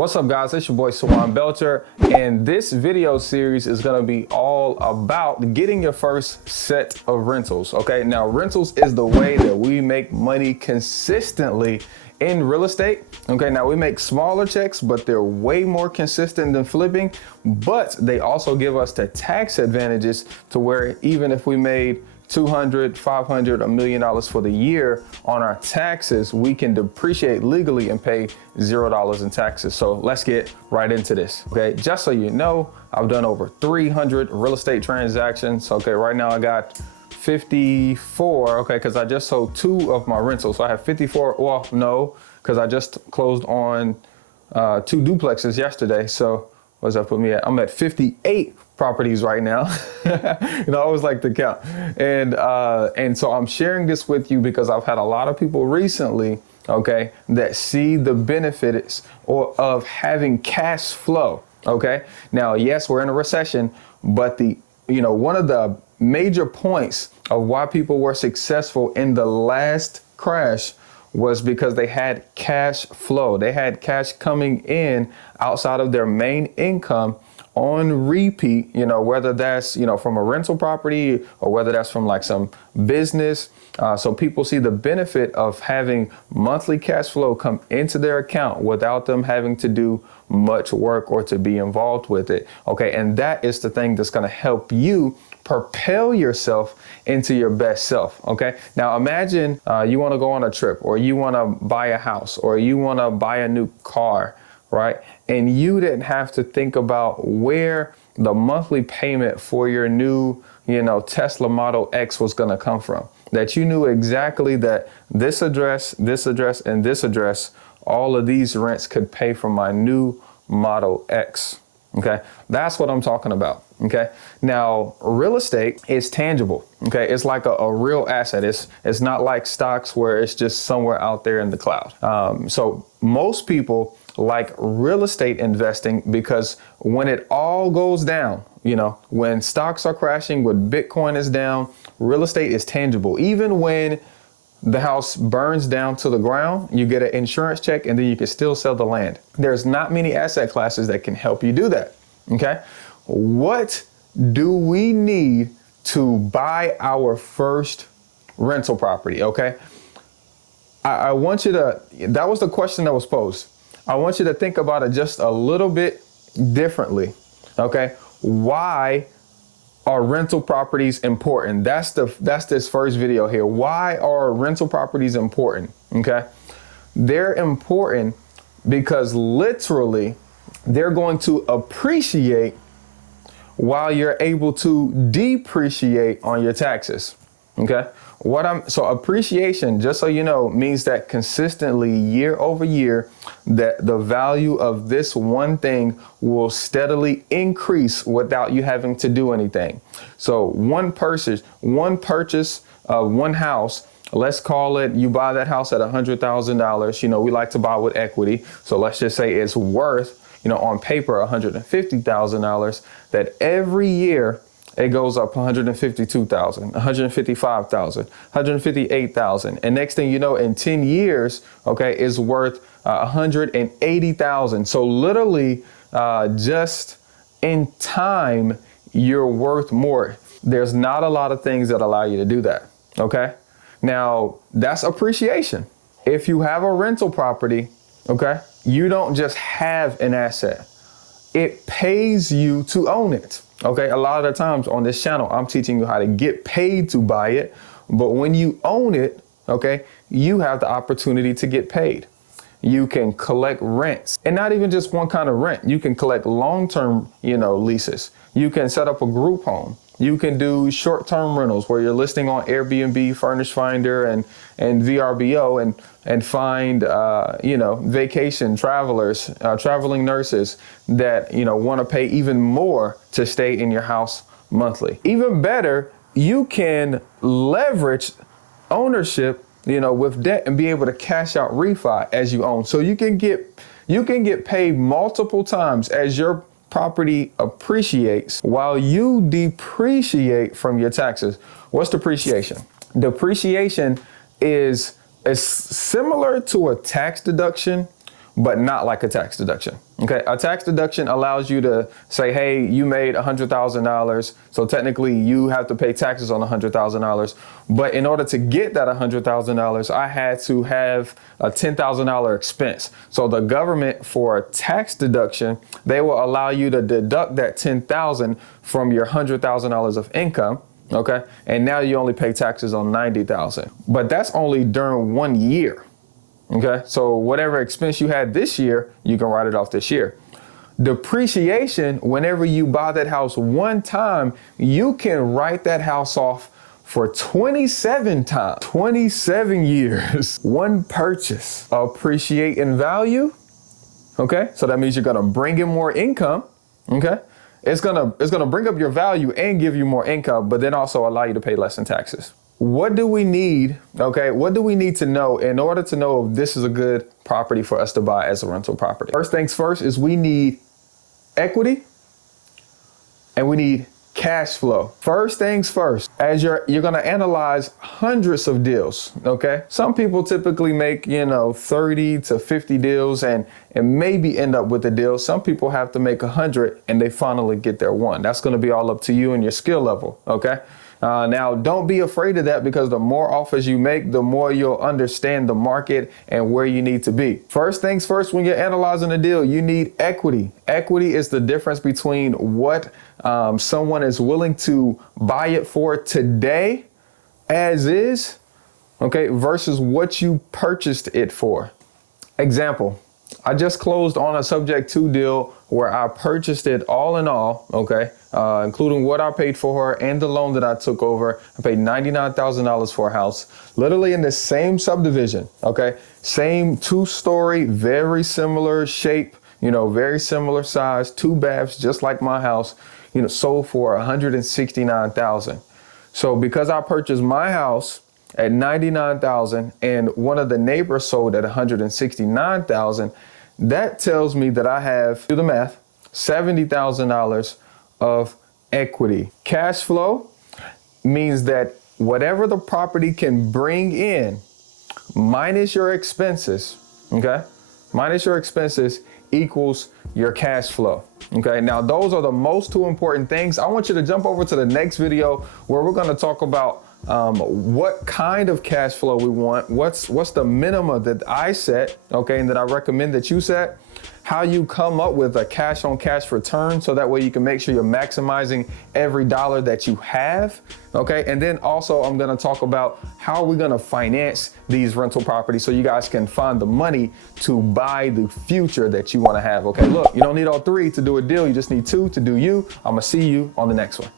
What's up, guys? It's your boy Swan Belcher, and this video series is going to be all about getting your first set of rentals. Okay, now rentals is the way that we make money consistently in real estate. Okay, now we make smaller checks, but they're way more consistent than flipping, but they also give us the tax advantages to where even if we made $200, $500, $1 million for the year on our taxes, we can depreciate legally and pay $0 in taxes. So let's get right into this. Okay, just so you know, I've done over 300 real estate transactions. Okay, right now I got 54, okay, because I just sold 2 of my rentals. So I have 54, well, no, because I just closed on 2 duplexes yesterday. So what does that put me at? I'm at 58 properties right now. I always like to count. And so I'm sharing this with you because I've had a lot of people recently, okay, that see the benefits of having cash flow. Okay. Now, yes, we're in a recession, but one of the major points of why people were successful in the last crash was because they had cash flow. They had cash coming in outside of their main income on repeat, whether that's, from a rental property or whether that's from like some business. So people see the benefit of having monthly cash flow come into their account without them having to do much work or to be involved with it. Okay. And that is the thing that's going to help you propel yourself into your best self. Okay. Now imagine you want to go on a trip, or you want to buy a house, or you want to buy a new car, right? And you didn't have to think about where the monthly payment for your new, Tesla Model X was going to come from. That you knew exactly that this address, and this address, all of these rents could pay for my new Model X. Okay. That's what I'm talking about. Okay. Now, real estate is tangible. Okay. It's like a real asset. It's not like stocks where it's just somewhere out there in the cloud. So most people like real estate investing because when it all goes down, when stocks are crashing, when Bitcoin is down, real estate is tangible. Even when the house burns down to the ground, you get an insurance check and then you can still sell the land. There's not many asset classes that can help you do that. Okay. What do we need to buy our first rental property? Okay. I want you to, that was the question that was posed. I want you to think about it just a little bit differently. Okay. Why are rental properties important? That's this first video here. Why are rental properties important? Okay. They're important because literally they're going to appreciate while you're able to depreciate on your taxes. Okay. So appreciation, just so you know, means that consistently year over year, that the value of this one thing will steadily increase without you having to do anything. So one purchase of one house, let's call it, you buy that house at $100,000. We like to buy with equity. So let's just say it's worth, on paper, $150,000, that every year it goes up 152,000, 155,000, 158,000. And next thing you know, in 10 years, okay, is worth 180,000. So literally just in time, you're worth more. There's not a lot of things that allow you to do that. Okay. Now that's appreciation. If you have a rental property, okay, you don't just have an asset. It pays you to own it. Okay. A lot of the times on this channel, I'm teaching you how to get paid to buy it. But when you own it, okay, you have the opportunity to get paid. You can collect rents, and not even just one kind of rent. You can collect long-term, leases. You can set up a group home. You can do short-term rentals where you're listing on Airbnb, Furnish Finder, and VRBO, and find, vacation travelers, traveling nurses that, want to pay even more to stay in your house monthly. Even better, you can leverage ownership, with debt and be able to cash out refi as you own. So you can get paid multiple times as your property appreciates while you depreciate from your taxes. What's depreciation? Depreciation is similar to a tax deduction, but not like a tax deduction. Okay, a tax deduction allows you to say, hey, you made $100,000, so technically you have to pay taxes on $100,000. But in order to get that $100,000, I had to have a $10,000 expense. So the government, for a tax deduction, they will allow you to deduct that $10,000 from your $100,000 of income. Okay, and now you only pay taxes on $90,000, but that's only during 1 year. Okay, so whatever expense you had this year, you can write it off this year. Depreciation, whenever you buy that house one time, you can write that house off for 27 times, 27 years, one purchase. Appreciate in value. Okay, so that means you're gonna bring in more income. Okay, it's gonna bring up your value and give you more income, but then also allow you to pay less in taxes. What do we need? Okay, what do we need to know in order to know if this is a good property for us to buy as a rental property? First things first is we need equity and we need cash flow. First things first, as you're gonna analyze hundreds of deals, okay? Some people typically make, 30 to 50 deals and maybe end up with a deal. Some people have to make 100 and they finally get their one. That's gonna be all up to you and your skill level, okay? Now, don't be afraid of that, because the more offers you make, the more you'll understand the market and where you need to be. First things first, when you're analyzing a deal, you need equity. Equity is the difference between what someone is willing to buy it for today as is, okay, versus what you purchased it for. Example, I just closed on a subject to deal where I purchased it all in all, okay, including what I paid for her and the loan that I took over. I paid $99,000 for a house, literally in the same subdivision, okay, same 2-story, very similar shape, very similar size, 2 baths, just like my house, sold for $169,000. So because I purchased my house at $99,000 and one of the neighbors sold at $169,000, that tells me that I have, do the math, $70,000 of equity. Cash flow means that whatever the property can bring in minus your expenses, okay, minus your expenses equals your cash flow. Okay, now those are the most 2 important things. I want you to jump over to the next video where we're going to talk about what kind of cash flow we want, what's the minimum that I set, okay, and that I recommend that you set, how you come up with a cash on cash return, so that way you can make sure you're maximizing every dollar that you have, okay, and then also I'm going to talk about how we're going to finance these rental properties so you guys can find the money to buy the future that you want to have. Okay, look, you don't need all 3 to do a deal, you just need 2 to do you. I'm gonna see you on the next one.